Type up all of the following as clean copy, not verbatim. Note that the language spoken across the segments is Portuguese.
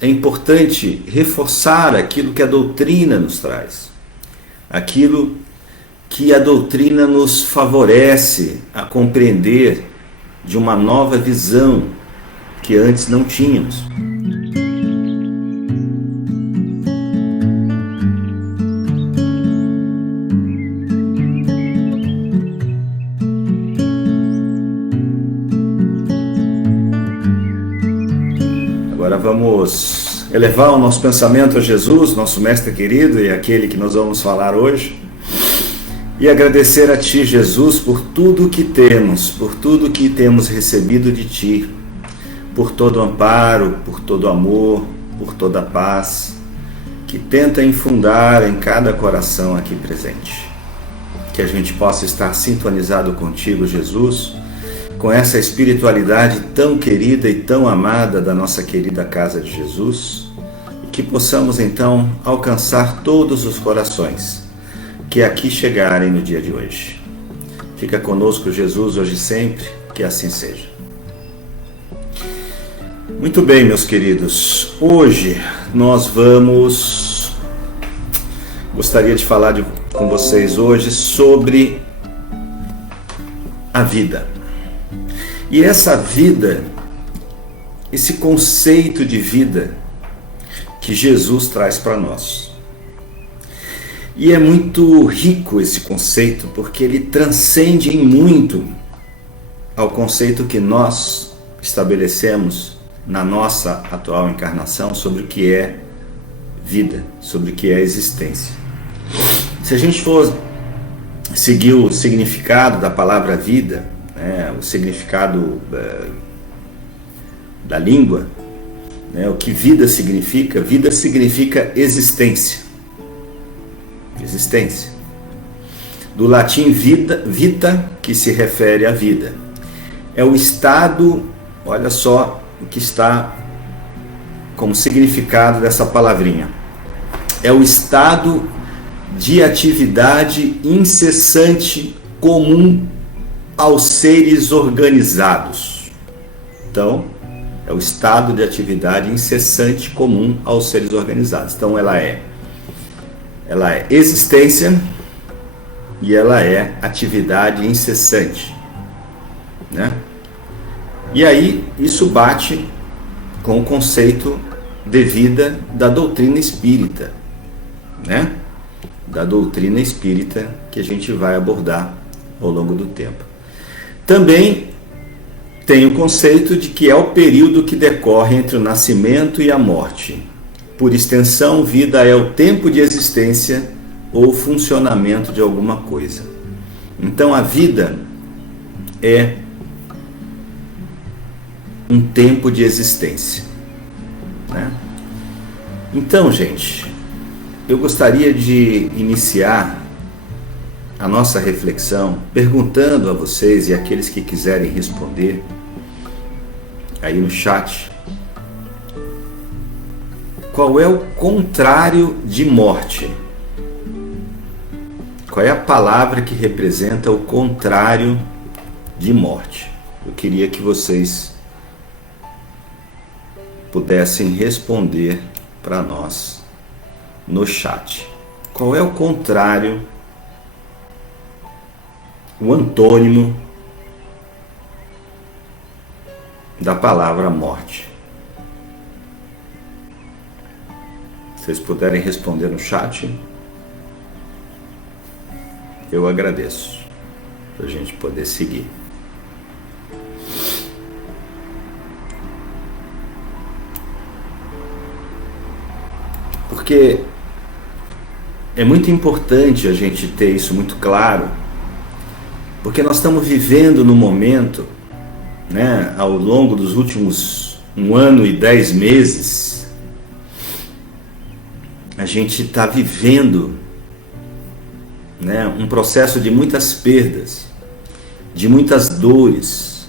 é importante reforçar aquilo que a doutrina nos traz, aquilo que a doutrina nos favorece a compreender de uma nova visão que antes não tínhamos. Agora vamos elevar o nosso pensamento a Jesus, nosso mestre querido e aquele que nós vamos falar hoje. E agradecer a Ti, Jesus, por tudo que temos, por tudo que temos recebido de Ti, por todo o amparo, por todo o amor, por toda a paz, que tenta infundar em cada coração aqui presente. Que a gente possa estar sintonizado contigo, Jesus, com essa espiritualidade tão querida e tão amada da nossa querida Casa de Jesus, e que possamos então alcançar todos os corações que aqui chegarem no dia de hoje. Fica conosco, Jesus, hoje e sempre, que assim seja. Muito bem, meus queridos, hoje nós gostaria de falar com vocês hoje sobre a vida. E essa vida, esse conceito de vida que Jesus traz para nós. E é muito rico esse conceito, porque ele transcende em muito ao conceito que nós estabelecemos na nossa atual encarnação sobre o que é vida, sobre o que é existência. Se a gente for seguir o significado da palavra vida, o significado da língua, o que vida significa existência. Existência. Do latim vita, que se refere à vida. É o estado, olha só o que está como significado dessa palavrinha. É o estado de atividade incessante comum aos seres organizados. Então, é o estado de atividade incessante comum aos seres organizados. Então, ela é existência e ela é atividade incessante, né? E aí isso bate com o conceito de vida da doutrina espírita, né? Da doutrina espírita que a gente vai abordar ao longo do tempo. Também tem o conceito de que é o período que decorre entre o nascimento e a morte. Por extensão, vida é o tempo de existência ou funcionamento de alguma coisa. Então, a vida é um tempo de existência, né? Então, gente, eu gostaria de iniciar a nossa reflexão perguntando a vocês e aqueles que quiserem responder aí no chat: qual é o contrário de morte? Qual é a palavra que representa o contrário de morte? Eu queria que vocês pudessem responder para nós no chat. Qual é o contrário, o antônimo da palavra morte? Se vocês puderem responder no chat, eu agradeço, para a gente poder seguir. Porque é muito importante a gente ter isso muito claro, porque nós estamos vivendo no momento, né, ao longo dos últimos 1 ano e 10 meses, a gente está vivendo, né, um processo de muitas perdas, de muitas dores,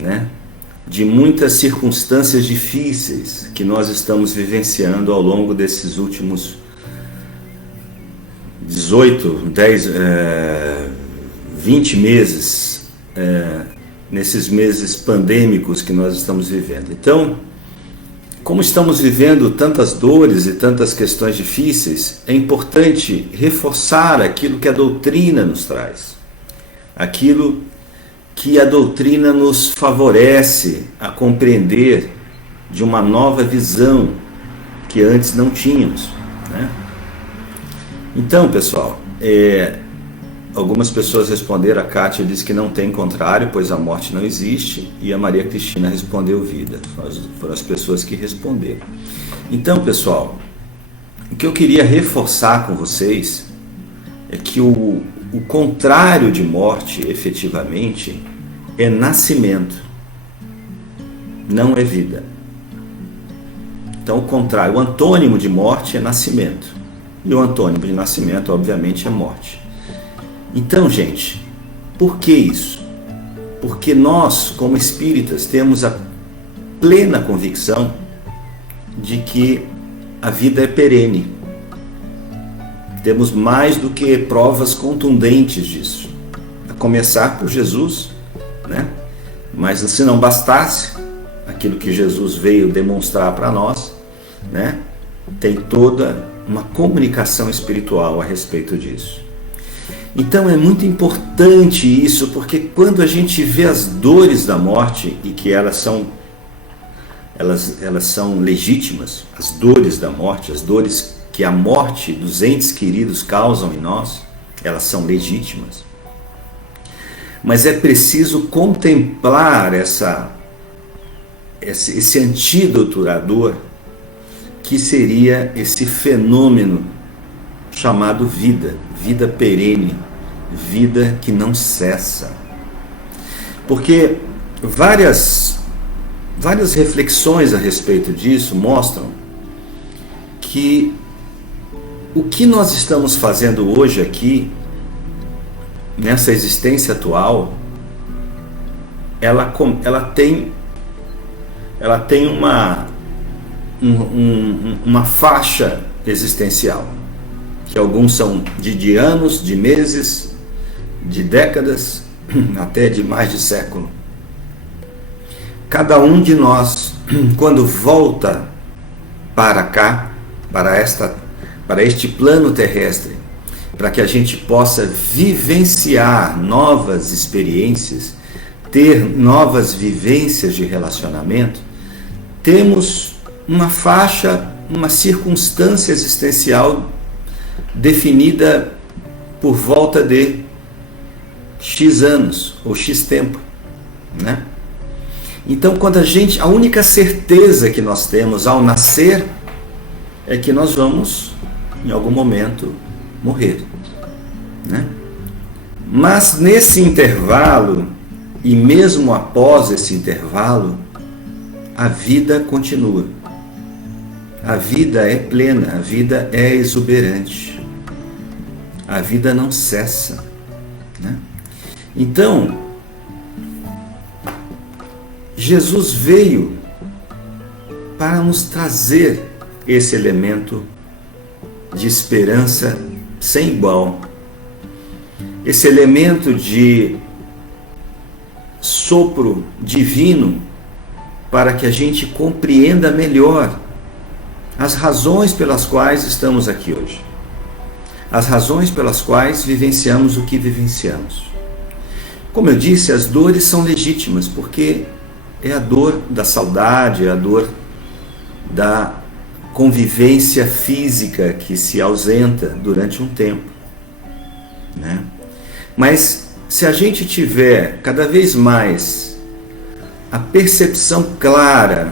né, de muitas circunstâncias difíceis que nós estamos vivenciando ao longo desses últimos 20 meses, nesses meses pandêmicos que nós estamos vivendo. Então, como estamos vivendo tantas dores e tantas questões difíceis, é importante reforçar aquilo que a doutrina nos traz, aquilo que a doutrina nos favorece a compreender de uma nova visão que antes não tínhamos, né? Então, pessoal, algumas pessoas responderam, a Kátia disse que não tem contrário, pois a morte não existe, e a Maria Cristina respondeu vida. Foram as pessoas que responderam. Então, pessoal, o que eu queria reforçar com vocês é que o contrário de morte, efetivamente, é nascimento, não é vida. Então, o contrário, o antônimo de morte é nascimento, e o antônimo de nascimento, obviamente, é morte. Então, gente, por que isso? Porque nós, como espíritas, temos a plena convicção de que a vida é perene. Temos mais do que provas contundentes disso. A começar por Jesus, né? Mas se não bastasse aquilo que Jesus veio demonstrar para nós, né? Tem toda uma comunicação espiritual a respeito disso. Então é muito importante isso, porque quando a gente vê as dores da morte, e que elas são legítimas, as dores da morte, as dores que a morte dos entes queridos causam em nós, elas são legítimas. Mas é preciso contemplar esse antídoto à dor, que seria esse fenômeno chamado vida, vida perene, vida que não cessa. Porque várias reflexões a respeito disso mostram que o que nós estamos fazendo hoje aqui, nessa existência atual, ela tem uma faixa existencial, que alguns são de anos, de meses, de décadas, até de mais de século. Cada um de nós, quando volta para cá, para este plano terrestre, para que a gente possa vivenciar novas experiências, ter novas vivências de relacionamento, temos uma faixa, uma circunstância existencial definida por volta de X anos ou X tempo, né? Então, a única certeza que nós temos ao nascer é que nós vamos, em algum momento, morrer, né? Mas nesse intervalo, e mesmo após esse intervalo, a vida continua. A vida é plena, a vida é exuberante. A vida não cessa, né? Então, Jesus veio para nos trazer esse elemento de esperança sem igual, esse elemento de sopro divino, para que a gente compreenda melhor as razões pelas quais estamos aqui hoje, as razões pelas quais vivenciamos o que vivenciamos. Como eu disse, as dores são legítimas, porque é a dor da saudade, é a dor da convivência física que se ausenta durante um tempo, né? Mas se a gente tiver cada vez mais a percepção clara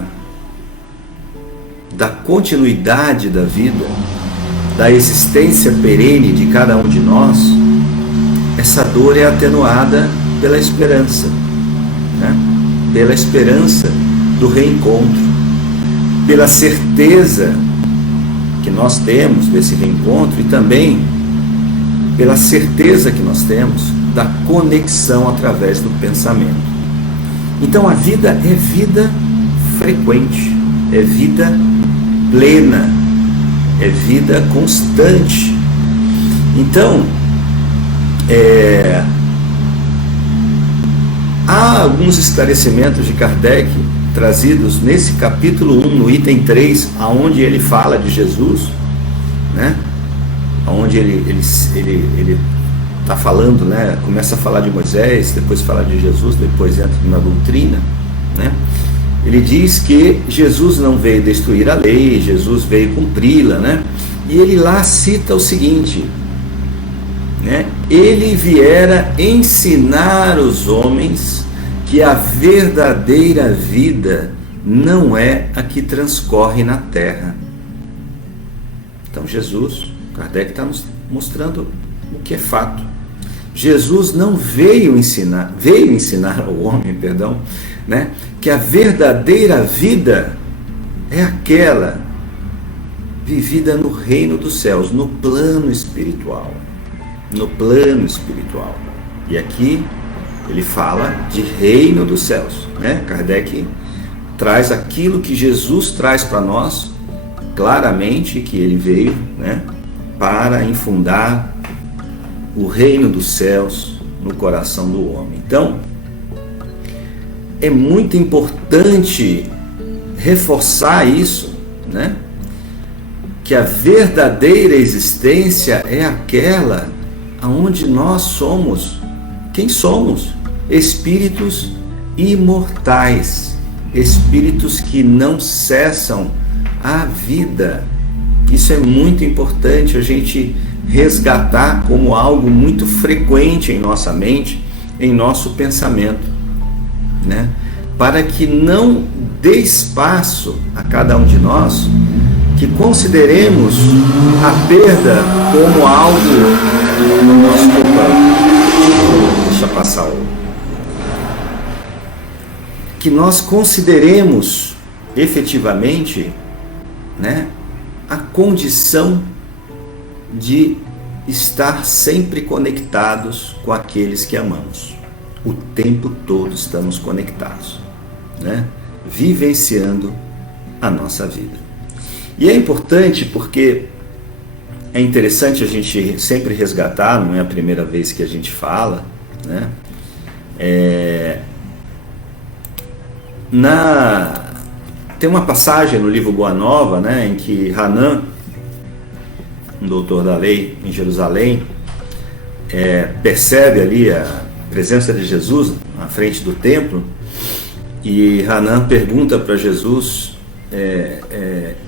da continuidade da vida, da existência perene de cada um de nós, essa dor é atenuada pela esperança, né? Pela esperança do reencontro, pela certeza que nós temos desse reencontro e também pela certeza que nós temos da conexão através do pensamento. Então a vida é vida frequente, é vida plena, é vida constante. Então, há alguns esclarecimentos de Kardec trazidos nesse capítulo 1, no item 3, aonde ele fala de Jesus, né? Onde ele está falando, né? Começa a falar de Moisés, depois fala de Jesus, depois entra na doutrina, né? Ele diz que Jesus não veio destruir a lei, Jesus veio cumpri-la, né? E ele lá cita o seguinte, né? Ele viera ensinar os homens que a verdadeira vida não é a que transcorre na terra. Então Jesus, Kardec está nos mostrando o que é fato. Jesus não veio ensinar ao homem, né, que a verdadeira vida é aquela vivida no reino dos céus, no plano espiritual. No plano espiritual. E aqui ele fala de reino dos céus, né? Kardec traz aquilo que Jesus traz para nós, claramente, que ele veio, né, para infundar o reino dos céus no coração do homem. Então, é muito importante reforçar isso, né? Que a verdadeira existência é aquela onde nós somos, quem somos? Espíritos imortais, espíritos que não cessam a vida. Isso é muito importante a gente resgatar como algo muito frequente em nossa mente, em nosso pensamento, né? Para que não dê espaço a cada um de nós que consideremos a perda como algo no nosso corpo. Deixa passar o. Que nós consideremos efetivamente, né, a condição de estar sempre conectados com aqueles que amamos. O tempo todo estamos conectados, né, vivenciando a nossa vida. E é importante porque é interessante a gente sempre resgatar, não é a primeira vez que a gente fala, né? Tem uma passagem no livro Boa Nova, né, em que Hanan, um doutor da lei em Jerusalém, percebe ali a presença de Jesus na frente do templo, e Hanan pergunta para Jesus,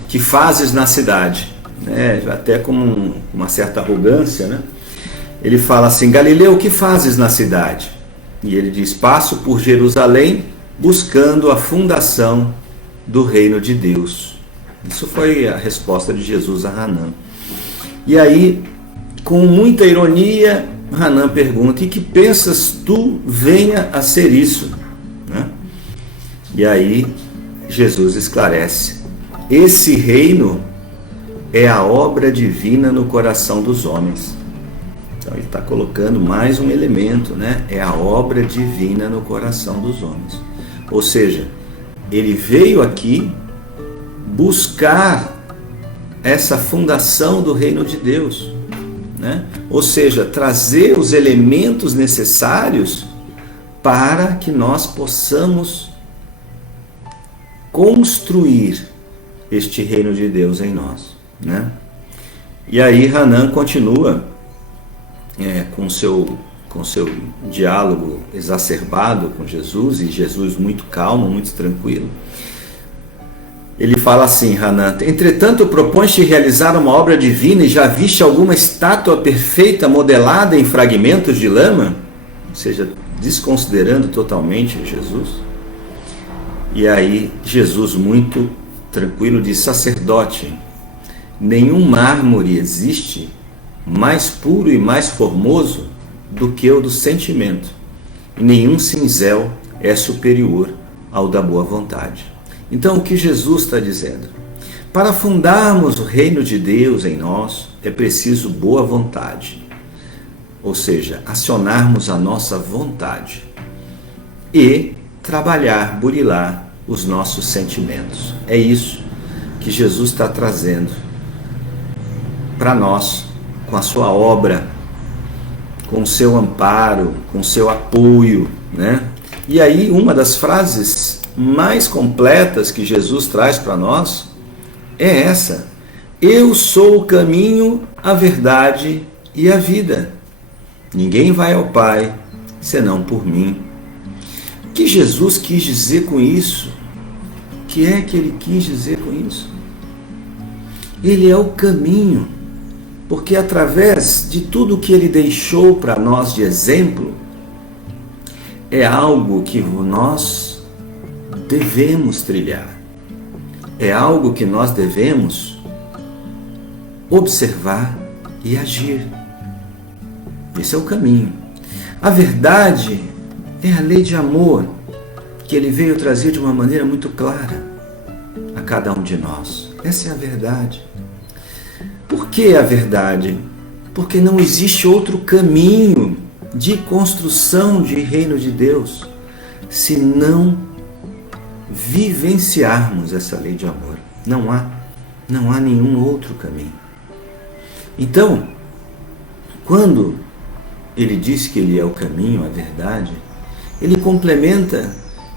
que fazes na cidade, né? Até com uma certa arrogância, né? Ele fala assim: Galileu, o que fazes na cidade? E ele diz: passo por Jerusalém buscando a fundação do reino de Deus. Isso foi a resposta de Jesus a Hanan. E aí, com muita ironia, Hanan pergunta: e que pensas tu venha a ser isso? Né? E aí Jesus esclarece: esse reino é a obra divina no coração dos homens. Então ele está colocando mais um elemento, né? É a obra divina no coração dos homens. Ou seja, ele veio aqui buscar essa fundação do reino de Deus, né? Ou seja, trazer os elementos necessários para que nós possamos construir este reino de Deus em nós, né? E aí Hanan continua com seu diálogo exacerbado com Jesus, e Jesus muito calmo, muito tranquilo. Ele fala assim: Hanan, entretanto propões-te realizar uma obra divina e já viste alguma estátua perfeita modelada em fragmentos de lama? Ou seja, desconsiderando totalmente Jesus. E aí Jesus muito tranquilo diz: sacerdote, nenhum mármore existe mais puro e mais formoso do que o do sentimento, e nenhum cinzel é superior ao da boa vontade. Então, o que Jesus está dizendo? Para fundarmos o reino de Deus em nós, é preciso boa vontade, ou seja, acionarmos a nossa vontade e trabalhar, burilar os nossos sentimentos. É isso que Jesus está trazendo para nós, com a sua obra, com o seu amparo, com o seu apoio, né? E aí uma das frases mais completas que Jesus traz para nós é essa: eu sou o caminho, a verdade e a vida. Ninguém vai ao Pai senão por mim. O que Jesus quis dizer com isso? O que é que ele quis dizer com isso? Ele é o caminho, porque através de tudo que ele deixou para nós de exemplo, é algo que nós devemos trilhar. É algo que nós devemos observar e agir. Esse é o caminho. A verdade é a lei de amor que ele veio trazer de uma maneira muito clara a cada um de nós. Essa é a verdade. Por que a verdade? Porque não existe outro caminho de construção de reino de Deus se não vivenciarmos essa lei de amor. Não há nenhum outro caminho. Então, quando ele diz que ele é o caminho, a verdade, ele complementa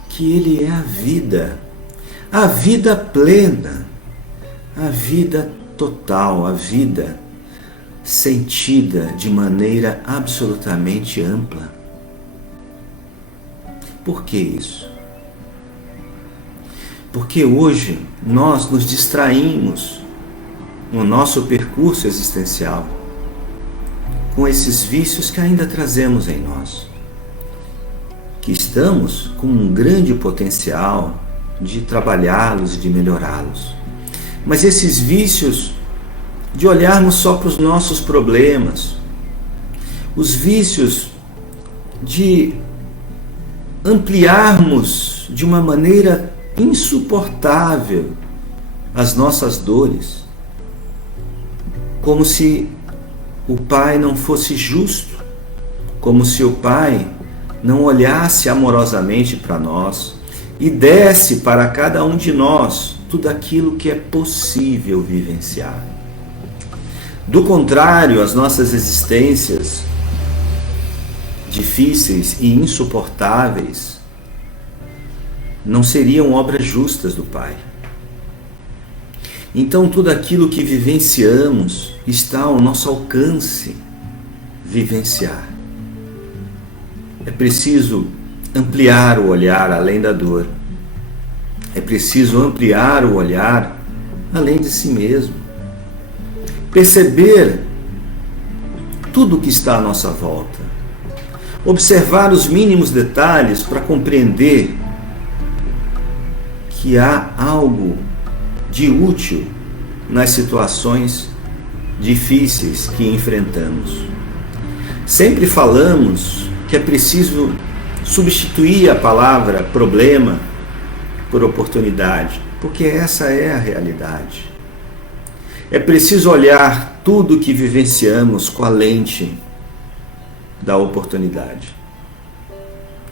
que ele é a vida plena, a vida total, a vida sentida de maneira absolutamente ampla. Por que isso? Porque hoje nós nos distraímos no nosso percurso existencial com esses vícios que ainda trazemos em nós, que estamos com um grande potencial de trabalhá-los e de melhorá-los. Mas esses vícios de olharmos só para os nossos problemas, os vícios de ampliarmos de uma maneira insuportável as nossas dores, como se o Pai não fosse justo, como se o Pai não olhasse amorosamente para nós e desse para cada um de nós tudo aquilo que é possível vivenciar. Do contrário, as nossas existências difíceis e insuportáveis não seriam obras justas do Pai. Então tudo aquilo que vivenciamos está ao nosso alcance vivenciar. É preciso ampliar o olhar além da dor. É preciso ampliar o olhar além de si mesmo. Perceber tudo o que está à nossa volta. Observar os mínimos detalhes para compreender que há algo de útil nas situações difíceis que enfrentamos. Sempre falamos que é preciso substituir a palavra problema por oportunidade, porque essa é a realidade. É preciso olhar tudo o que vivenciamos com a lente da oportunidade.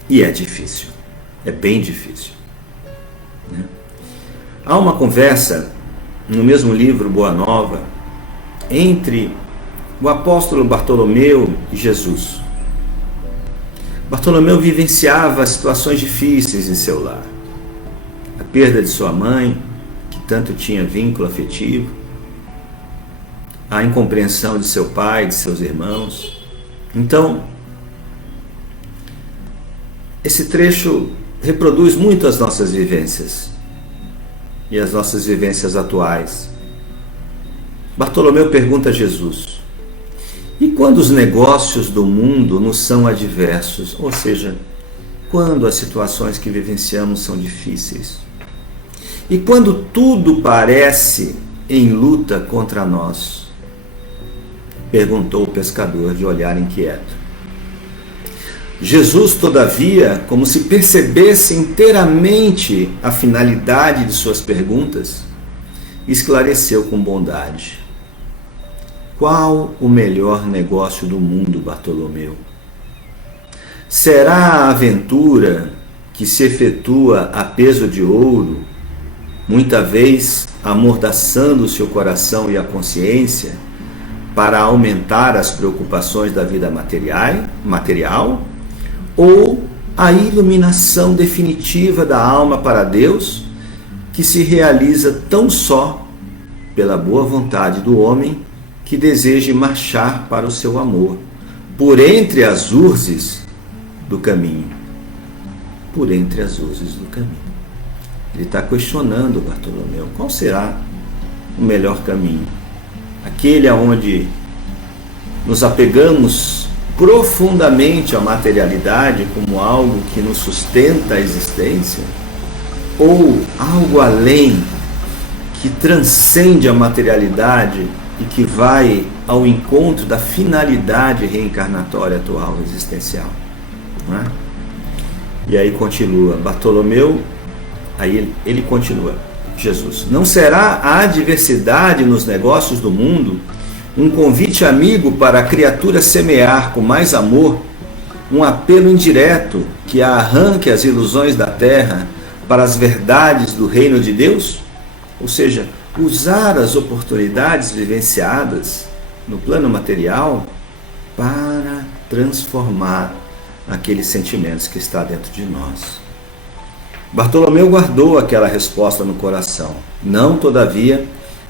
E é difícil, é bem difícil, né? Há uma conversa no mesmo livro Boa Nova entre o apóstolo Bartolomeu e Jesus. Bartolomeu vivenciava situações difíceis em seu lar. A perda de sua mãe, que tanto tinha vínculo afetivo, a incompreensão de seu pai, de seus irmãos. Então, esse trecho reproduz muito as nossas vivências e as nossas vivências atuais. Bartolomeu pergunta a Jesus: e quando os negócios do mundo nos são adversos? Ou seja, quando as situações que vivenciamos são difíceis? E quando tudo parece em luta contra nós? Perguntou o pescador de olhar inquieto. Jesus, todavia, como se percebesse inteiramente a finalidade de suas perguntas, esclareceu com bondade: qual o melhor negócio do mundo, Bartolomeu? Será a aventura que se efetua a peso de ouro, muita vez amordaçando o seu coração e a consciência, para aumentar as preocupações da vida material? Ou a iluminação definitiva da alma para Deus, que se realiza tão só pela boa vontade do homem que deseje marchar para o seu amor, por entre as urzes do caminho. Por entre as urzes do caminho. Ele está questionando Bartolomeu, qual será o melhor caminho? Aquele aonde nos apegamos profundamente à materialidade como algo que nos sustenta a existência? Ou algo além, que transcende a materialidade e que vai ao encontro da finalidade reencarnatória atual, existencial? Não é? E aí continua, Bartolomeu, aí ele continua, Jesus, não será a adversidade nos negócios do mundo um convite amigo para a criatura semear com mais amor, um apelo indireto que a arranque as ilusões da terra para as verdades do reino de Deus? Ou seja, usar as oportunidades vivenciadas no plano material para transformar aqueles sentimentos que está dentro de nós. Bartolomeu guardou aquela resposta no coração, não, todavia,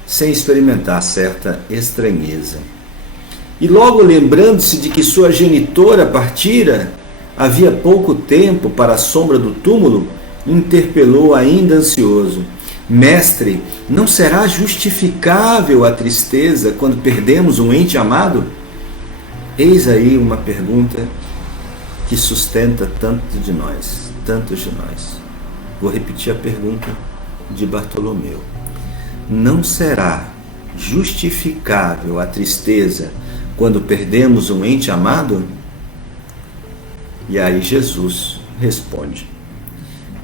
sem experimentar certa estranheza. E logo lembrando-se de que sua genitora partira havia pouco tempo para a sombra do túmulo, interpelou ainda ansioso: Mestre, não será justificável a tristeza quando perdemos um ente amado? Eis aí uma pergunta que sustenta tantos de nós. Vou repetir a pergunta de Bartolomeu. Não será justificável a tristeza quando perdemos um ente amado? E aí Jesus responde: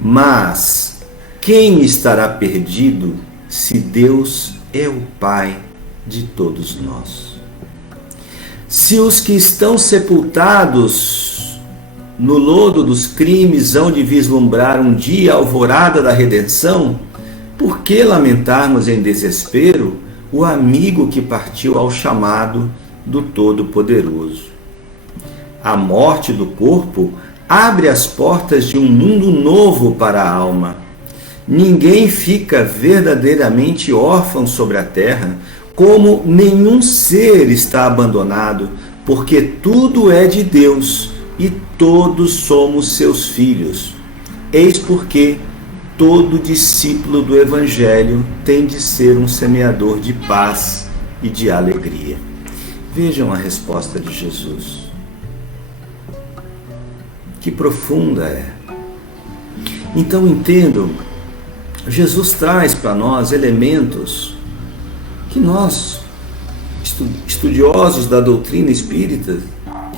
mas quem estará perdido se Deus é o Pai de todos nós? Se os que estão sepultados no lodo dos crimes hão de vislumbrar um dia a alvorada da redenção, por que lamentarmos em desespero o amigo que partiu ao chamado do Todo-Poderoso? A morte do corpo abre as portas de um mundo novo para a alma. Ninguém fica verdadeiramente órfão sobre a terra, como nenhum ser está abandonado, porque tudo é de Deus e todos somos seus filhos. Eis porque todo discípulo do Evangelho tem de ser um semeador de paz e de alegria. Vejam a resposta de Jesus. Que profunda é. Então entendam, Jesus traz para nós elementos que nós, estudiosos da doutrina espírita,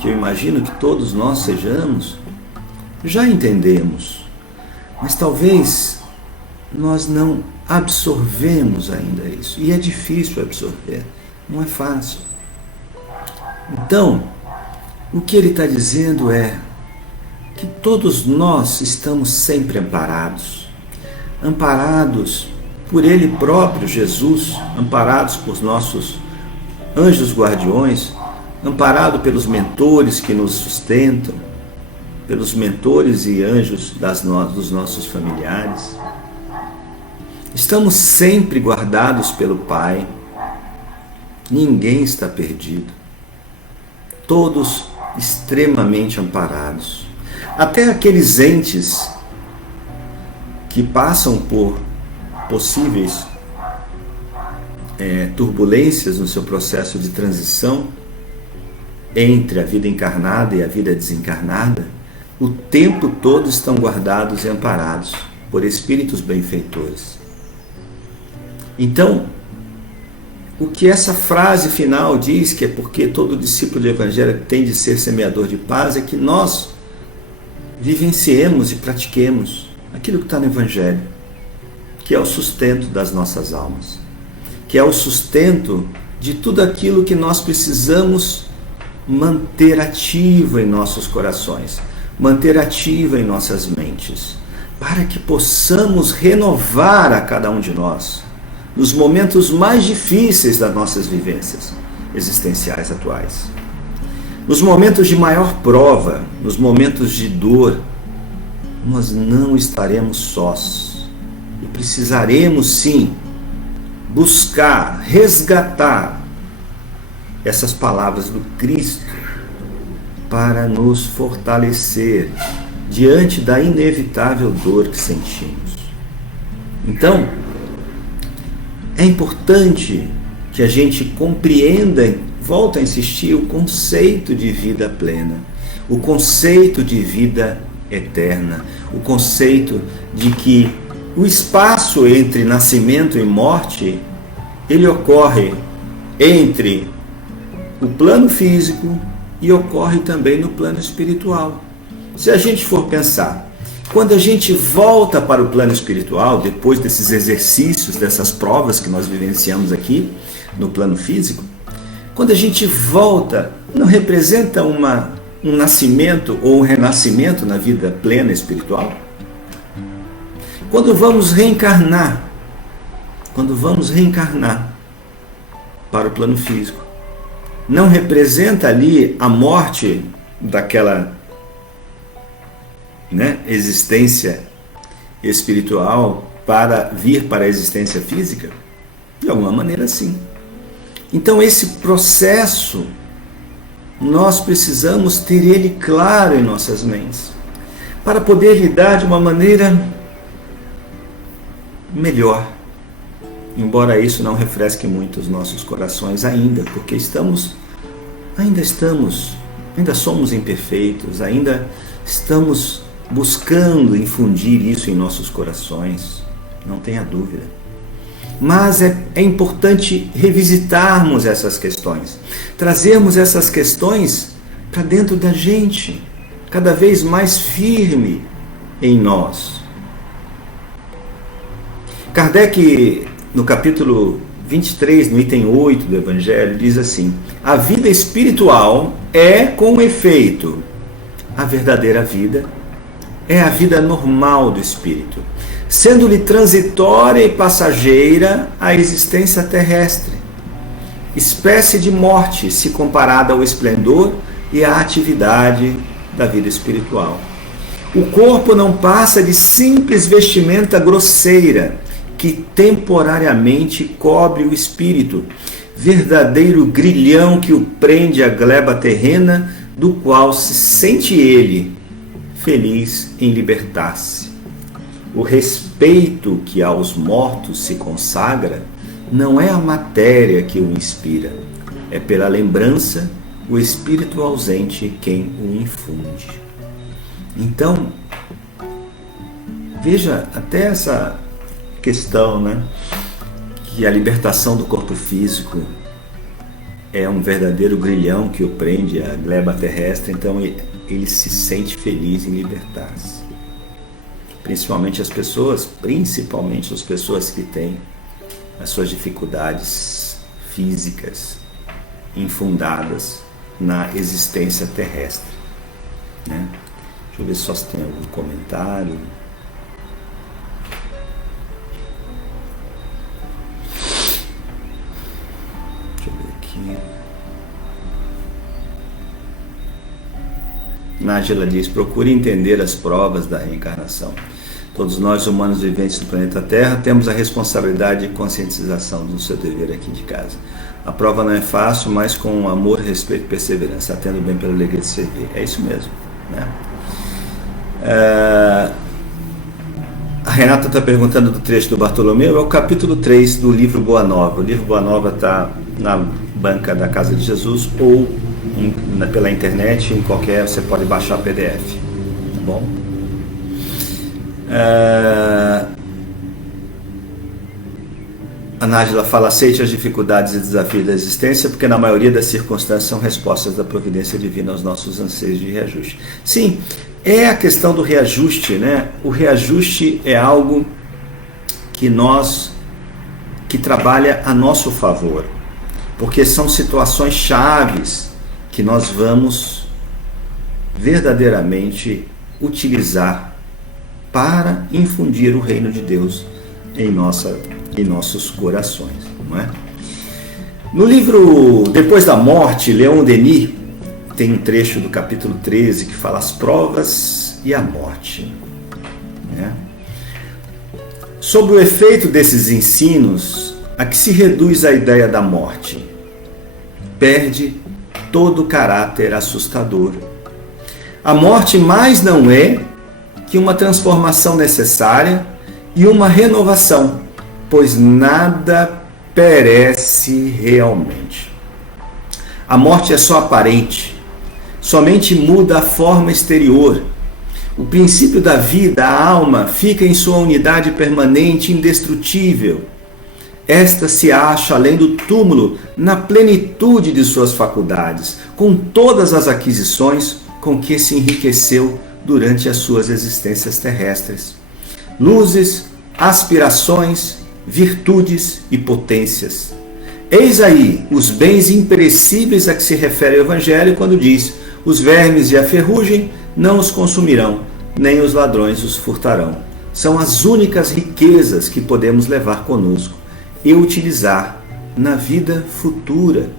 que eu imagino que todos nós sejamos, já entendemos, mas talvez nós não absorvemos ainda isso, e é difícil absorver, não é fácil. Então, o que ele está dizendo é que todos nós estamos sempre amparados por Ele próprio, Jesus, amparados por nossos anjos guardiões, amparado pelos mentores que nos sustentam, pelos mentores e anjos dos nossos familiares. Estamos sempre guardados pelo Pai. Ninguém está perdido. Todos extremamente amparados. Até aqueles entes que passam por possíveis turbulências no seu processo de transição entre a vida encarnada e a vida desencarnada, o tempo todo estão guardados e amparados por espíritos benfeitores. Então, o que essa frase final diz, que é porque todo discípulo do Evangelho tem de ser semeador de paz, é que nós vivenciemos e pratiquemos aquilo que está no Evangelho, que é o sustento das nossas almas, que é o sustento de tudo aquilo que nós precisamos manter ativo em nossos corações, manter ativa em nossas mentes, para que possamos renovar a cada um de nós, nos momentos mais difíceis das nossas vivências existenciais atuais. Nos momentos de maior prova, nos momentos de dor, nós não estaremos sós. E precisaremos sim buscar, resgatar essas palavras do Cristo para nos fortalecer diante da inevitável dor que sentimos. Então, é importante que a gente compreenda, volto a insistir, o conceito de vida plena, o conceito de vida eterna, o conceito de que o espaço entre nascimento e morte, ele ocorre entre o plano físico e ocorre também no plano espiritual. Se a gente for pensar, quando a gente volta para o plano espiritual, depois desses exercícios, dessas provas que nós vivenciamos aqui no plano físico, quando a gente volta, não representa um nascimento ou um renascimento na vida plena espiritual? Quando vamos reencarnar para o plano físico, não representa ali a morte daquela existência espiritual para vir para a existência física? De alguma maneira, sim. Então, esse processo, nós precisamos ter ele claro em nossas mentes, para poder lidar de uma maneira melhor, embora isso não refresque muito os nossos corações ainda, porque ainda somos imperfeitos, ainda estamos buscando infundir isso em nossos corações, não tenha dúvida. Mas é importante revisitarmos essas questões, trazermos essas questões para dentro da gente, cada vez mais firme em nós. Kardec, no capítulo 23, no item 8 do Evangelho, diz assim: a vida espiritual é, com efeito, a verdadeira vida, é a vida normal do espírito, sendo-lhe transitória e passageira a existência terrestre, espécie de morte se comparada ao esplendor e à atividade da vida espiritual. O corpo não passa de simples vestimenta grosseira que temporariamente cobre o espírito, verdadeiro grilhão que o prende à gleba terrena, do qual se sente ele feliz em libertar-se. O respeito que aos mortos se consagra não é a matéria que o inspira, é pela lembrança o espírito ausente quem o infunde. Então, veja até essa questão, que a libertação do corpo físico é um verdadeiro grilhão que o prende à gleba terrestre, então ele se sente feliz em libertar-se. Principalmente as pessoas que têm as suas dificuldades físicas infundadas na existência terrestre. Deixa eu ver só se tem algum comentário. Deixa eu ver aqui. Nájila diz: procure entender as provas da reencarnação. Todos nós, humanos viventes do planeta Terra, temos a responsabilidade de conscientização do seu dever aqui de casa. A prova não é fácil, mas com amor, respeito e perseverança, atendo bem pela alegria de servir. É isso mesmo. A Renata está perguntando do trecho do Bartolomeu, é o capítulo 3 do livro Boa Nova. O livro Boa Nova está na banca da Casa de Jesus ou pela internet, em qualquer, você pode baixar o PDF. Tá bom? A Nájila fala: aceite as dificuldades e desafios da existência, porque na maioria das circunstâncias são respostas da providência divina aos nossos anseios de reajuste. Sim, é a questão do reajuste, O reajuste é algo que trabalha a nosso favor, porque são situações chaves que nós vamos verdadeiramente utilizar para infundir o reino de Deus em nossos corações, não é? No livro Depois da Morte, Leon Denis tem um trecho do capítulo 13 que fala as provas e a morte. Sob o efeito desses ensinos, a que se reduz a ideia da morte? Perde todo o caráter assustador. A morte mais não é que uma transformação necessária e uma renovação, pois nada perece realmente. A morte é só aparente, somente muda a forma exterior. O princípio da vida, a alma, fica em sua unidade permanente, indestrutível. Esta se acha além do túmulo, na plenitude de suas faculdades, com todas as aquisições com que se enriqueceu durante as suas existências terrestres. Luzes, aspirações, virtudes e potências. Eis aí os bens imperecíveis a que se refere o Evangelho quando diz: os vermes e a ferrugem não os consumirão, nem os ladrões os furtarão. São as únicas riquezas que podemos levar conosco e utilizar na vida futura.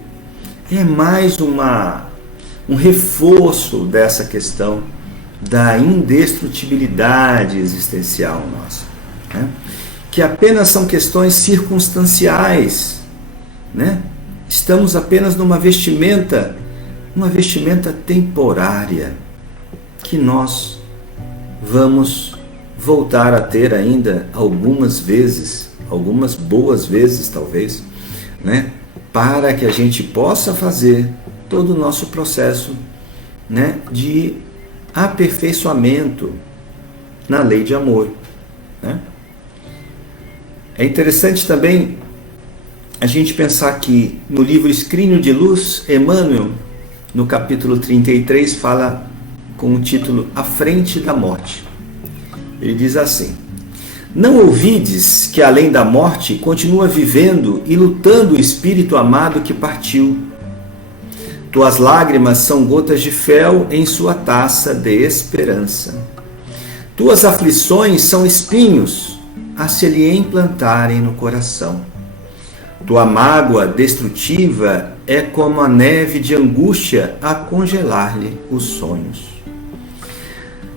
É mais um reforço dessa questão da indestrutibilidade existencial nossa, né? Que apenas são questões circunstanciais, né? Estamos apenas numa vestimenta temporária, que nós vamos voltar a ter ainda algumas vezes, algumas boas vezes talvez, né? Para que a gente possa fazer todo o nosso processo, né, de aperfeiçoamento na lei de amor, né? É interessante também a gente pensar que no livro Escrínio de Luz, Emmanuel, no capítulo 33, fala com o título A Frente da Morte. Ele diz assim: não ouvides que além da morte continua vivendo e lutando o espírito amado que partiu. Tuas lágrimas são gotas de fel em sua taça de esperança. Tuas aflições são espinhos a se lhe implantarem no coração. Tua mágoa destrutiva é como a neve de angústia a congelar-lhe os sonhos.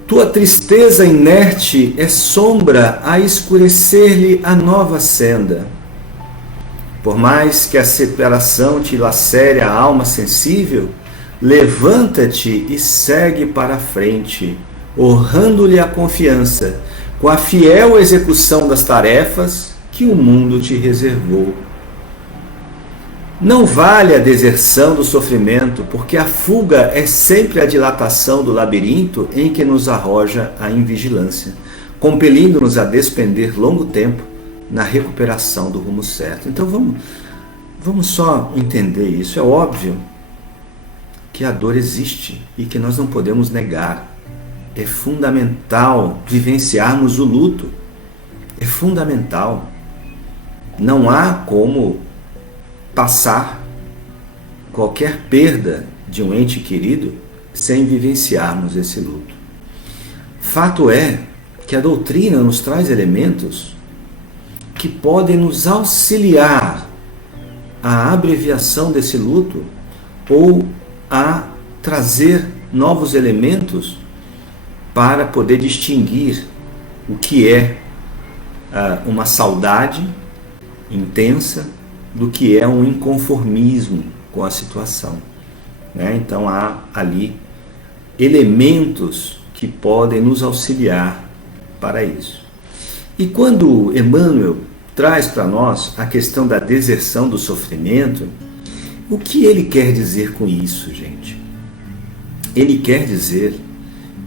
Tua tristeza inerte é sombra a escurecer-lhe a nova senda. Por mais que a separação te lacere a alma sensível, levanta-te e segue para a frente, honrando-lhe a confiança, com a fiel execução das tarefas que o mundo te reservou. Não vale a deserção do sofrimento, porque a fuga é sempre a dilatação do labirinto em que nos arroja a invigilância, compelindo-nos a despender longo tempo na recuperação do rumo certo. Então vamos só entender isso. É óbvio que a dor existe e que nós não podemos negar. É fundamental vivenciarmos o luto. É fundamental. Não há como passar qualquer perda de um ente querido sem vivenciarmos esse luto. Fato é que a doutrina nos traz elementos que podem nos auxiliar à abreviação desse luto ou a trazer novos elementos para poder distinguir o que é uma saudade intensa do que é um inconformismo com a situação, né? Então há ali elementos que podem nos auxiliar para isso. E quando Emmanuel traz para nós a questão da deserção do sofrimento, o que ele quer dizer com isso, gente? Ele quer dizer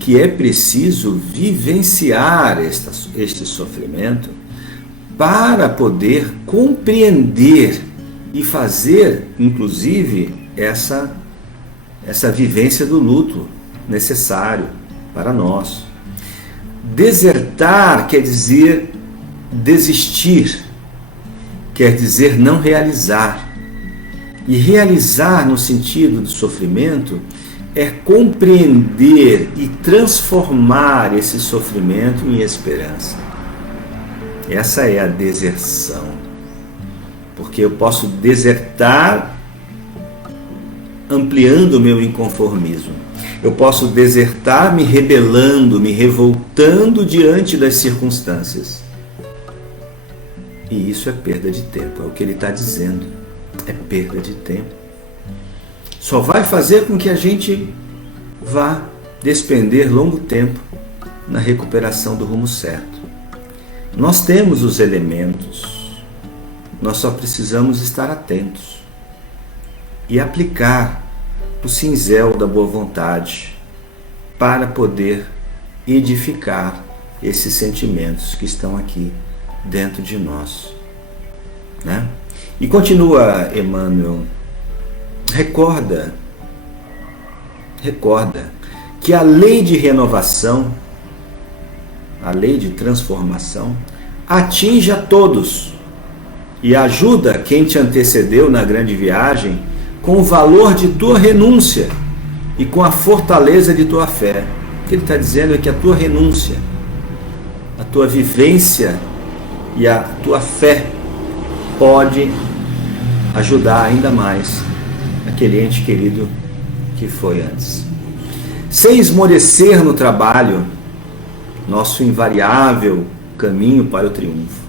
que é preciso vivenciar este sofrimento para poder compreender e fazer, inclusive, essa vivência do luto necessário para nós. Desertar quer dizer desistir, quer dizer não realizar. E realizar no sentido do sofrimento é compreender e transformar esse sofrimento em esperança. Essa é a deserção. Porque eu posso desertar ampliando o meu inconformismo. Eu posso desertar me rebelando, me revoltando diante das circunstâncias. E isso é perda de tempo, é o que ele está dizendo. É perda de tempo. Só vai fazer com que a gente vá despender longo tempo na recuperação do rumo certo. Nós temos os elementos, nós só precisamos estar atentos e aplicar o cinzel da boa vontade para poder edificar esses sentimentos que estão aqui dentro de nós, né? E continua Emmanuel, recorda que a lei de renovação, a lei de transformação, atinge a todos e ajuda quem te antecedeu na grande viagem com o valor de tua renúncia e com a fortaleza de tua fé. O que ele está dizendo é que a tua renúncia, a tua vivência e a tua fé pode ajudar ainda mais aquele ente querido que foi antes. Sem esmorecer no trabalho, nosso invariável caminho para o triunfo.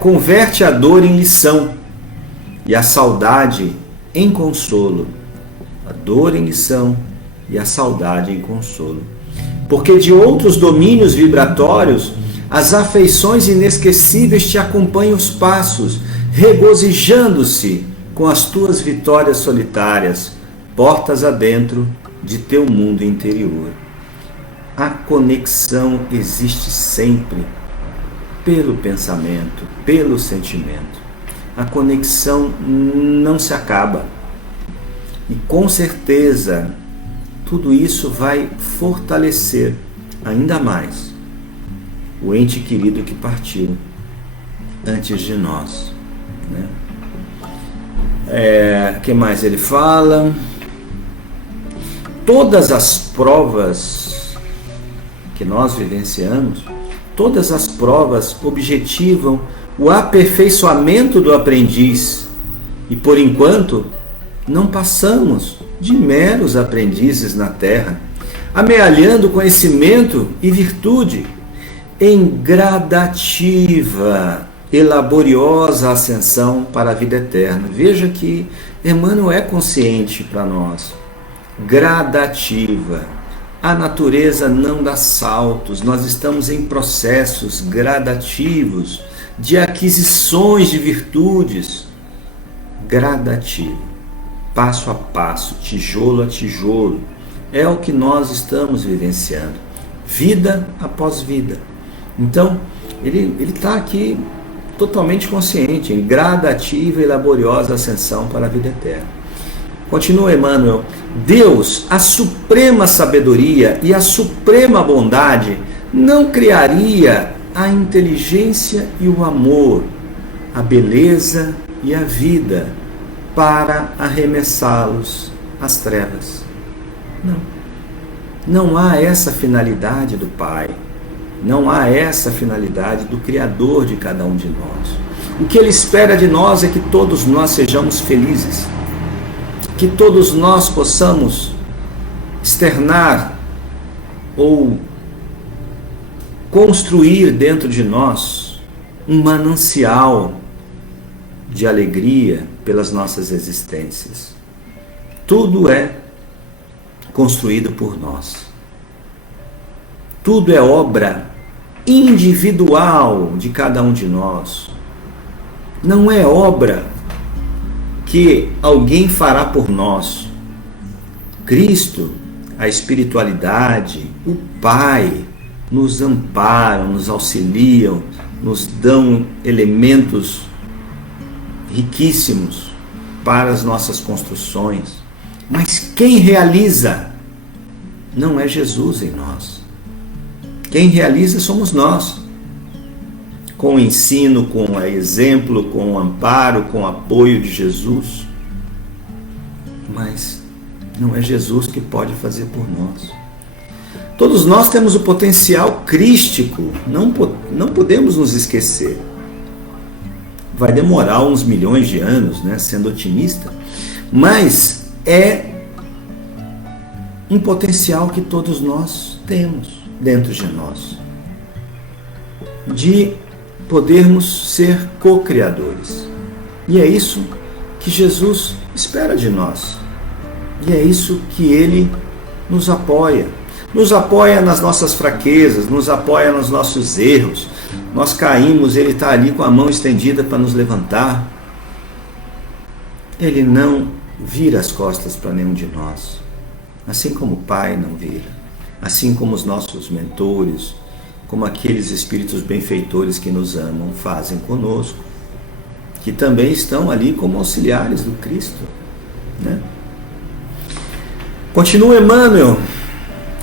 Converte a dor em lição e a saudade em consolo. A dor em lição e a saudade em consolo. Porque de outros domínios vibratórios, as afeições inesquecíveis te acompanham os passos, regozijando-se com as tuas vitórias solitárias, portas adentro de teu mundo interior. A conexão existe sempre pelo pensamento, pelo sentimento. A conexão não se acaba. E com certeza, tudo isso vai fortalecer ainda mais o ente querido que partiu antes de nós, né? Que mais ele fala? Todas as provas que nós vivenciamos, todas as provas objetivam o aperfeiçoamento do aprendiz. E por enquanto, não passamos de meros aprendizes na terra, amealhando conhecimento e virtude em gradativa e laboriosa ascensão para a vida eterna. Veja que Emmanuel é consciente para nós. Gradativa. A natureza não dá saltos, nós estamos em processos gradativos de aquisições de virtudes. Gradativo, passo a passo, tijolo a tijolo. É o que nós estamos vivenciando, vida após vida. Então, ele está aqui totalmente consciente, em gradativa e laboriosa ascensão para a vida eterna. Continua Emmanuel, Deus, a suprema sabedoria e a suprema bondade, não criaria a inteligência e o amor, a beleza e a vida, para arremessá-los às trevas. Não há essa finalidade do Pai. Não há essa finalidade do Criador de cada um de nós. O que Ele espera de nós é que todos nós sejamos felizes, que todos nós possamos externar ou construir dentro de nós um manancial de alegria pelas nossas existências. Tudo é construído por nós. Tudo é obra individual de cada um de nós. Não é obra que alguém fará por nós. Cristo, a espiritualidade, o Pai, nos amparam, nos auxiliam, nos dão elementos riquíssimos para as nossas construções. Mas quem realiza não é Jesus em nós. Quem realiza somos nós. Com o ensino, com o exemplo, com o amparo, com o apoio de Jesus. Mas não é Jesus que pode fazer por nós. Todos nós temos o potencial crístico, não podemos nos esquecer. Vai demorar uns milhões de anos, né, sendo otimista, mas é um potencial que todos nós temos dentro de nós, de podermos ser co-criadores. E é isso que Jesus espera de nós. E é isso que Ele nos apoia. Nos apoia nas nossas fraquezas, nos apoia nos nossos erros. Nós caímos, Ele está ali com a mão estendida para nos levantar. Ele não vira as costas para nenhum de nós. Assim como o Pai não vira. Assim como os nossos mentores, como aqueles espíritos benfeitores que nos amam, fazem conosco. Que também estão ali como auxiliares do Cristo, né? Continua Emmanuel.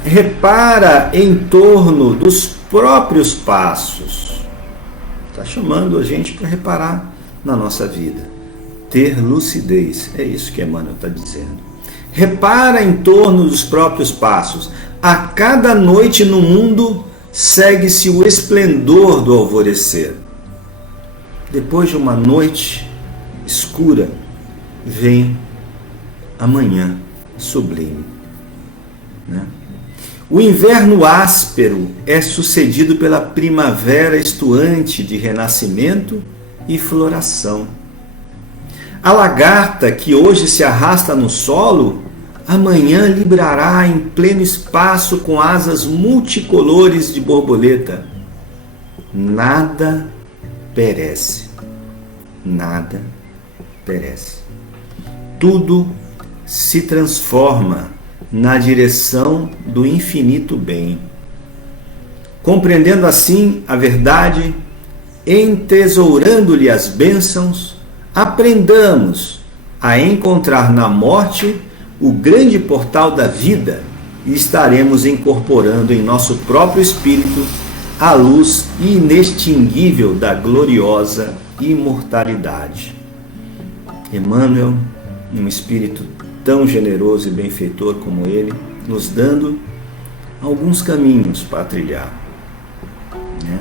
Repara em torno dos próprios passos. Está chamando a gente para reparar na nossa vida. Ter lucidez. É isso que Emmanuel está dizendo. Repara em torno dos próprios passos. A cada noite no mundo segue-se o esplendor do alvorecer. Depois de uma noite escura, vem a manhã sublime, né? O inverno áspero é sucedido pela primavera estuante de renascimento e floração. A lagarta que hoje se arrasta no solo, amanhã librará em pleno espaço com asas multicolores de borboleta. Nada perece. Nada perece. Tudo se transforma na direção do infinito bem. Compreendendo assim a verdade, entesourando-lhe as bênçãos, aprendamos a encontrar na morte o grande portal da vida e estaremos incorporando em nosso próprio espírito a luz inextinguível da gloriosa imortalidade. Emmanuel, um espírito tão generoso e benfeitor como ele, nos dando alguns caminhos para trilhar, né?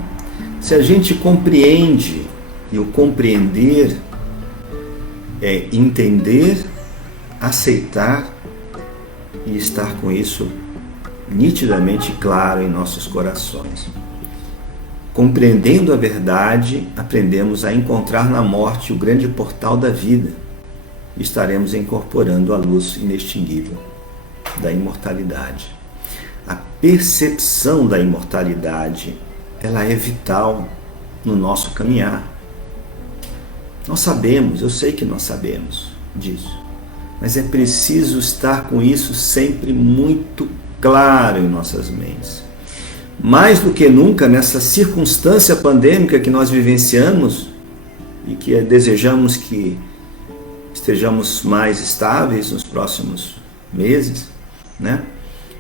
Se a gente compreende, e o compreender é entender, aceitar e estar com isso nitidamente claro em nossos corações. Compreendendo a verdade, aprendemos a encontrar na morte o grande portal da vida. Estaremos incorporando a luz inextinguível da imortalidade. A percepção da imortalidade, ela é vital no nosso caminhar. Nós sabemos, eu sei que nós sabemos disso, mas é preciso estar com isso sempre muito claro em nossas mentes. Mais do que nunca, nessa circunstância pandêmica que nós vivenciamos e que desejamos que estejamos mais estáveis nos próximos meses, né?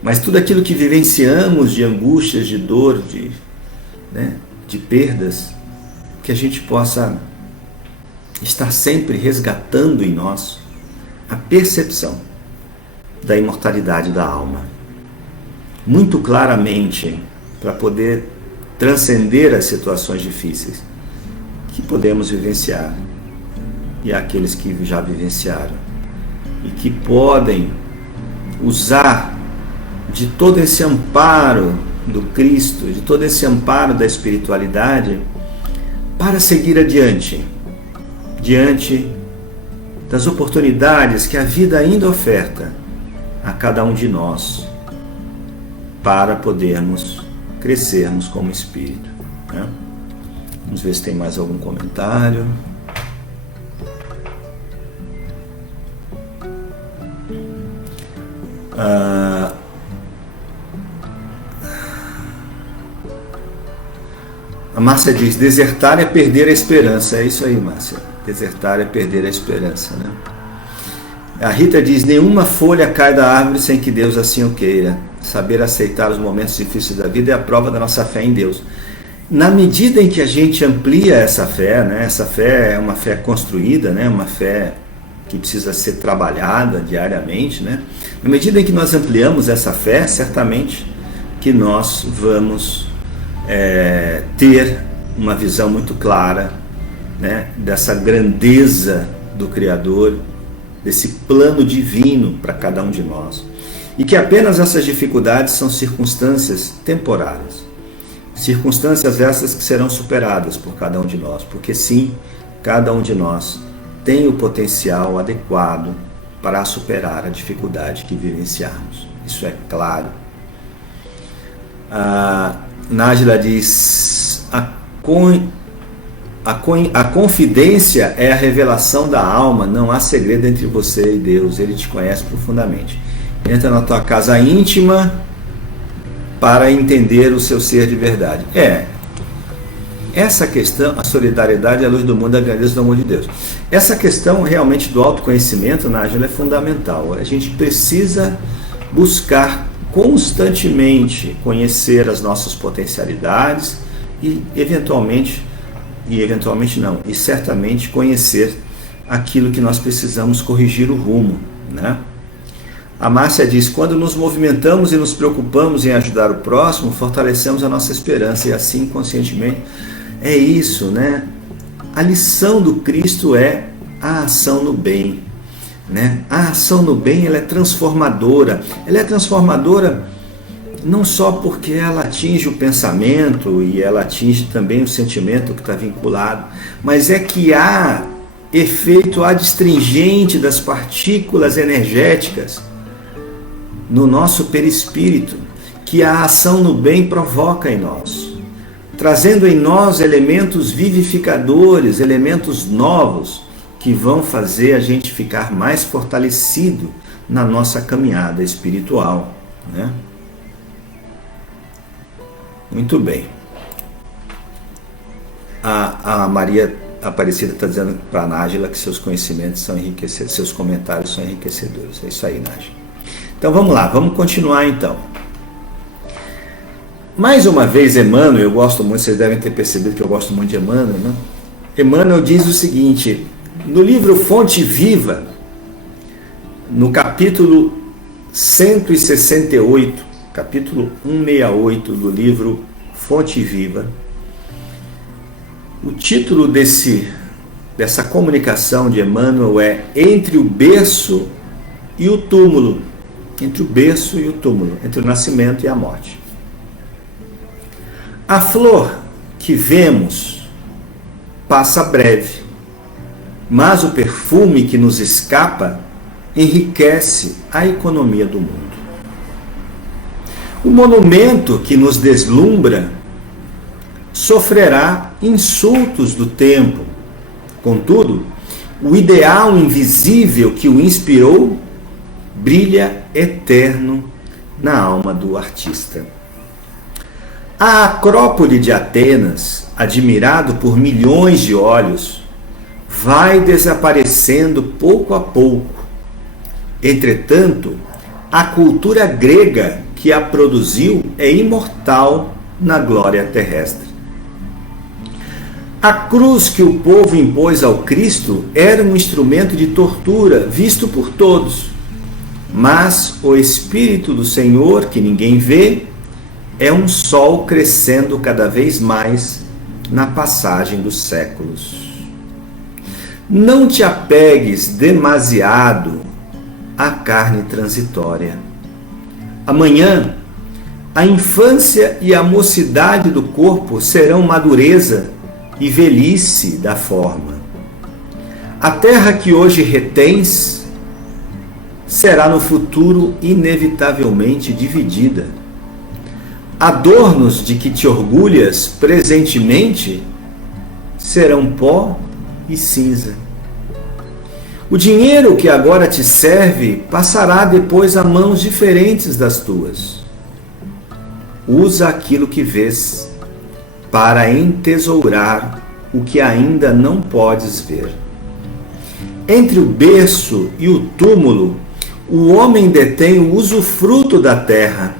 Mas tudo aquilo que vivenciamos de angústias, de dor, de perdas, que a gente possa estar sempre resgatando em nós a percepção da imortalidade da alma, muito claramente, para poder transcender as situações difíceis que podemos vivenciar, e aqueles que já vivenciaram, e que podem usar de todo esse amparo do Cristo, de todo esse amparo da espiritualidade, para seguir adiante, diante das oportunidades que a vida ainda oferta a cada um de nós, para podermos crescermos como espírito, né? Vamos ver se tem mais algum comentário. A Márcia diz: desertar é perder a esperança. É isso aí, Márcia. Desertar é perder a esperança, né? A Rita diz: nenhuma folha cai da árvore sem que Deus assim o queira. Saber aceitar os momentos difíceis da vida é a prova da nossa fé em Deus. Na medida em que a gente amplia essa fé, né? Essa fé é uma fé construída, né? Uma fé que precisa ser trabalhada diariamente, né? Na medida em que nós ampliamos essa fé, certamente que nós vamos ter uma visão muito clara, né, dessa grandeza do Criador, desse plano divino para cada um de nós, e que apenas essas dificuldades são circunstâncias temporárias, Circunstâncias essas que serão superadas por cada um de nós, porque sim, cada um de nós tem o potencial adequado para superar a dificuldade que vivenciarmos. Isso é claro. A Nájila diz: a confidência é a revelação da alma, não há segredo entre você e Deus, Ele te conhece profundamente. Entra na tua casa íntima para entender o seu ser de verdade. Essa questão, a solidariedade é a luz do mundo, a grandeza do amor de Deus. Essa questão realmente do autoconhecimento, Nájila, é fundamental. A gente precisa buscar constantemente conhecer as nossas potencialidades e certamente conhecer aquilo que nós precisamos corrigir o rumo, né? A Márcia diz: quando nos movimentamos e nos preocupamos em ajudar o próximo, fortalecemos a nossa esperança, e assim conscientemente. É isso, né? A lição do Cristo é a ação no bem, né? A ação no bem, ela é transformadora. Ela é transformadora não só porque ela atinge o pensamento e ela atinge também o sentimento que está vinculado, mas é que há efeito adstringente das partículas energéticas no nosso perispírito, que a ação no bem provoca em nós, trazendo em nós elementos vivificadores, elementos novos, que vão fazer a gente ficar mais fortalecido na nossa caminhada espiritual, né? Muito bem. A Maria Aparecida está dizendo para a Nájila que seus conhecimentos são enriquecedores, seus comentários são enriquecedores. É isso aí, Nájila. Então vamos lá, vamos continuar então. Mais uma vez, Emmanuel, eu gosto muito, vocês devem ter percebido que eu gosto muito de Emmanuel, né? Emmanuel diz o seguinte, no livro Fonte Viva, no capítulo 168, capítulo 168 do livro Fonte Viva, o título dessa comunicação de Emmanuel é Entre o berço e o túmulo. Entre o berço e o túmulo, entre o nascimento e a morte. A flor que vemos passa breve, mas o perfume que nos escapa enriquece a economia do mundo. O monumento que nos deslumbra sofrerá insultos do tempo. Contudo, o ideal invisível que o inspirou brilha eterno na alma do artista. A Acrópole de Atenas, admirado por milhões de olhos, vai desaparecendo pouco a pouco. Entretanto, a cultura grega que a produziu é imortal na glória terrestre. A cruz que o povo impôs ao Cristo era um instrumento de tortura visto por todos, mas o Espírito do Senhor, que ninguém vê, é um sol crescendo cada vez mais na passagem dos séculos. Não te apegues demasiado à carne transitória. Amanhã, a infância e a mocidade do corpo serão madureza e velhice da forma. A terra que hoje retens será no futuro inevitavelmente dividida. Adornos de que te orgulhas presentemente serão pó e cinza. O dinheiro que agora te serve passará depois a mãos diferentes das tuas. Usa aquilo que vês para entesourar o que ainda não podes ver. Entre o berço e o túmulo, o homem detém o usufruto da terra,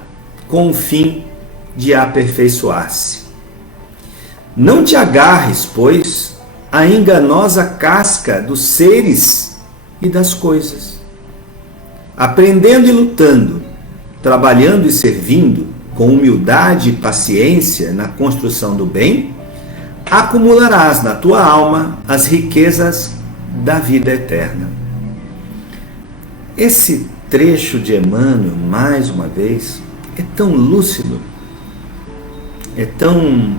com o fim de aperfeiçoar-se. Não te agarres, pois, à enganosa casca dos seres e das coisas. Aprendendo e lutando, trabalhando e servindo, com humildade e paciência na construção do bem, acumularás na tua alma as riquezas da vida eterna. Esse trecho de Emmanuel, mais uma vez, é tão lúcido, é tão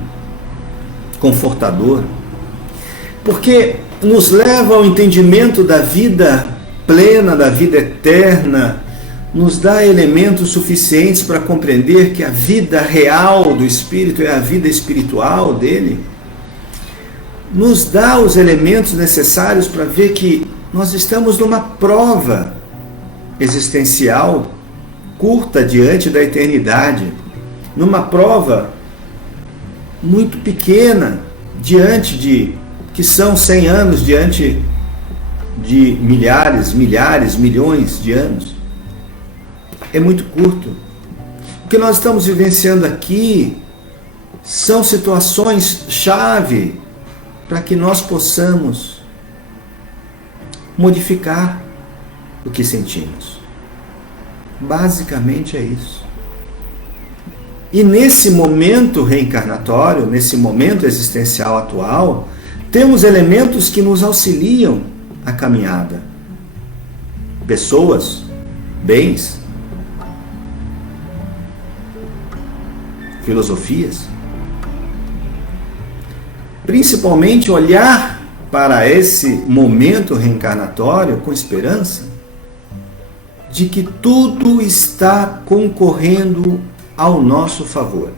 confortador, porque nos leva ao entendimento da vida plena, da vida eterna, nos dá elementos suficientes para compreender que a vida real do Espírito é a vida espiritual dele, nos dá os elementos necessários para ver que nós estamos numa prova existencial curta diante da eternidade, numa prova muito pequena diante de, que são 100 anos, diante de milhares, milhões de anos. É muito curto. O que nós estamos vivenciando aqui são situações-chave para que nós possamos modificar o que sentimos. Basicamente é isso. E nesse momento reencarnatório, nesse momento existencial atual, temos elementos que nos auxiliam a caminhada. Pessoas, bens, filosofias. Principalmente olhar para esse momento reencarnatório com esperança de que tudo está concorrendo ao nosso favor.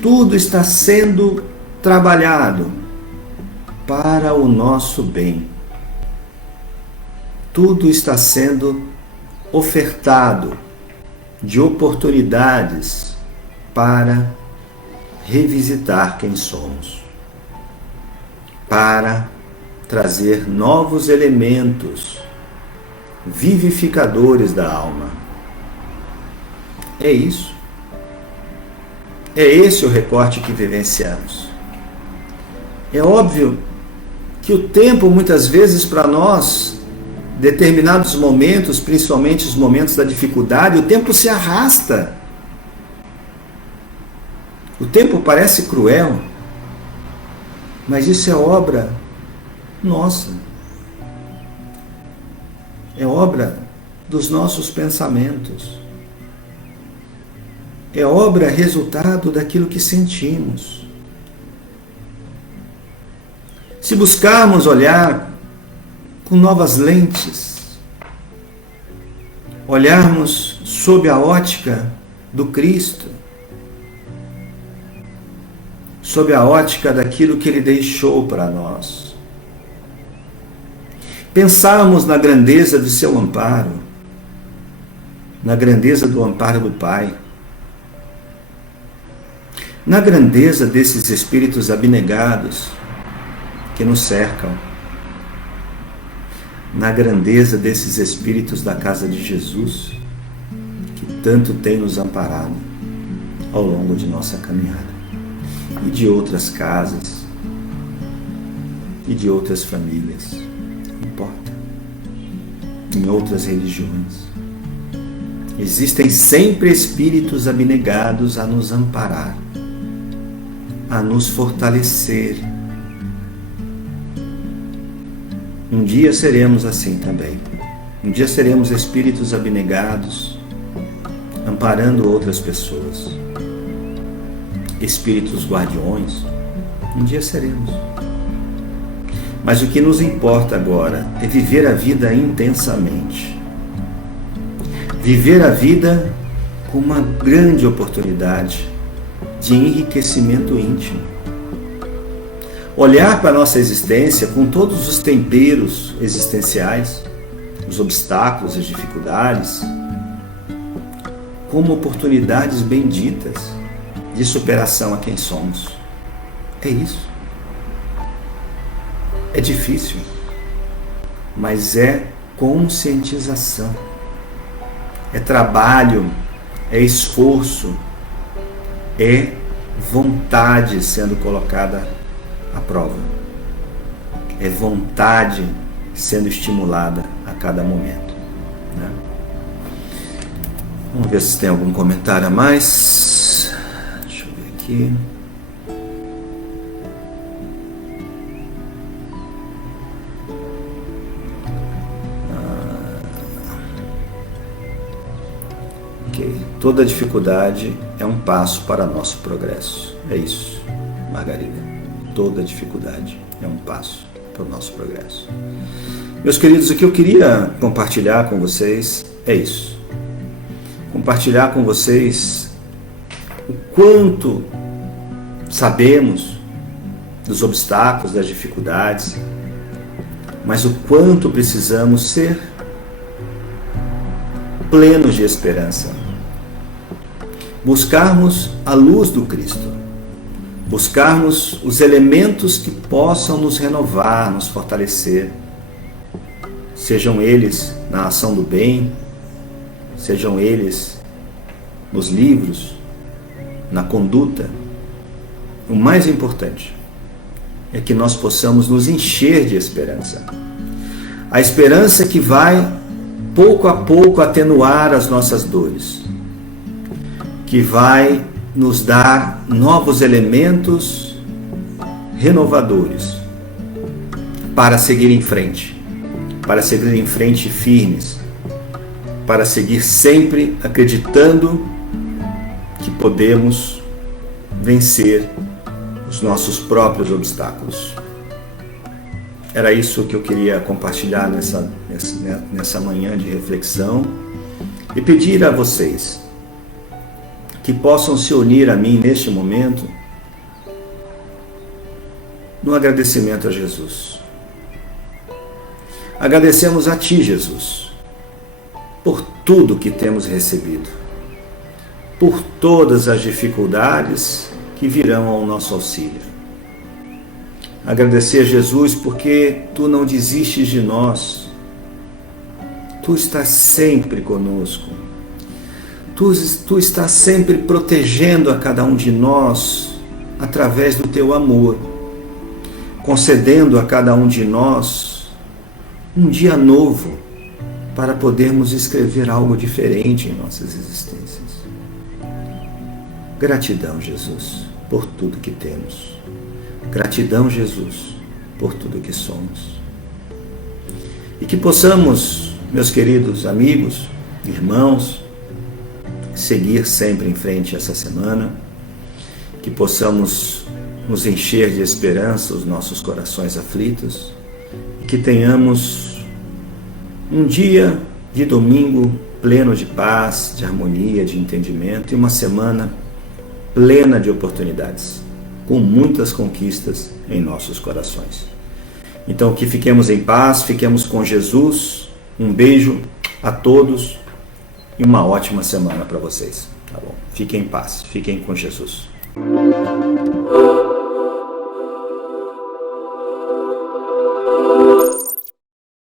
Tudo está sendo trabalhado para o nosso bem. Tudo está sendo ofertado de oportunidades para revisitar quem somos, para trazer novos elementos vivificadores da alma. É isso. É esse o recorte que vivenciamos. É óbvio que o tempo, muitas vezes, para nós, determinados momentos, principalmente os momentos da dificuldade, o tempo se arrasta. O tempo parece cruel, mas isso é obra nossa. É obra dos nossos pensamentos. É obra resultado daquilo que sentimos. Se buscarmos olhar com novas lentes, olharmos sob a ótica do Cristo, sob a ótica daquilo que Ele deixou para nós, pensarmos na grandeza do seu amparo, na grandeza do amparo do Pai, na grandeza desses espíritos abnegados que nos cercam, na grandeza desses espíritos da casa de Jesus que tanto tem nos amparado ao longo de nossa caminhada, e de outras casas e de outras famílias, não importa, em outras religiões. Existem sempre espíritos abnegados a nos amparar, a nos fortalecer. Um dia seremos assim também. Um dia seremos espíritos abnegados, amparando outras pessoas. Espíritos guardiões. Um dia seremos. Mas o que nos importa agora é viver a vida intensamente. Viver a vida com uma grande oportunidade de enriquecimento íntimo. Olhar para a nossa existência com todos os temperos existenciais, os obstáculos, as dificuldades, como oportunidades benditas de superação a quem somos. É isso. É difícil, mas é conscientização, é trabalho, é esforço, é vontade sendo colocada à prova, é vontade sendo estimulada a cada momento, né? Vamos ver se tem algum comentário a mais. Deixa eu ver aqui. Ok, Toda dificuldade é um passo para nosso progresso. É isso, Margarida. Toda dificuldade é um passo para o nosso progresso. Meus queridos, o que eu queria compartilhar com vocês é isso. Compartilhar com vocês o quanto sabemos dos obstáculos, das dificuldades, mas o quanto precisamos ser plenos de esperança. Buscarmos a luz do Cristo. Buscarmos os elementos que possam nos renovar, nos fortalecer. Sejam eles na ação do bem, sejam eles nos livros, na conduta. O mais importante é que nós possamos nos encher de esperança. A esperança que vai, pouco a pouco, atenuar as nossas dores, que vai nos dar novos elementos renovadores para seguir em frente, firmes, para seguir sempre acreditando que podemos vencer os nossos próprios obstáculos. Era isso que eu queria compartilhar nessa manhã de reflexão e pedir a vocês que possam se unir a mim neste momento no agradecimento a Jesus. Agradecemos a Ti, Jesus, por tudo que temos recebido, por todas as dificuldades que virão ao nosso auxílio. Agradecer a Jesus porque Tu não desistes de nós. Tu estás sempre conosco. Tu estás sempre protegendo a cada um de nós através do Teu amor, concedendo a cada um de nós um dia novo para podermos escrever algo diferente em nossas existências. Gratidão, Jesus, por tudo que temos. Gratidão, Jesus, por tudo que somos. E que possamos, meus queridos amigos, irmãos, seguir sempre em frente essa semana, que possamos nos encher de esperança os nossos corações aflitos e que tenhamos um dia de domingo pleno de paz, de harmonia, de entendimento e uma semana plena de oportunidades, com muitas conquistas em nossos corações. Então que fiquemos em paz, fiquemos com Jesus. Um beijo a todos e uma ótima semana para vocês. Tá bom? Fiquem em paz, fiquem com Jesus.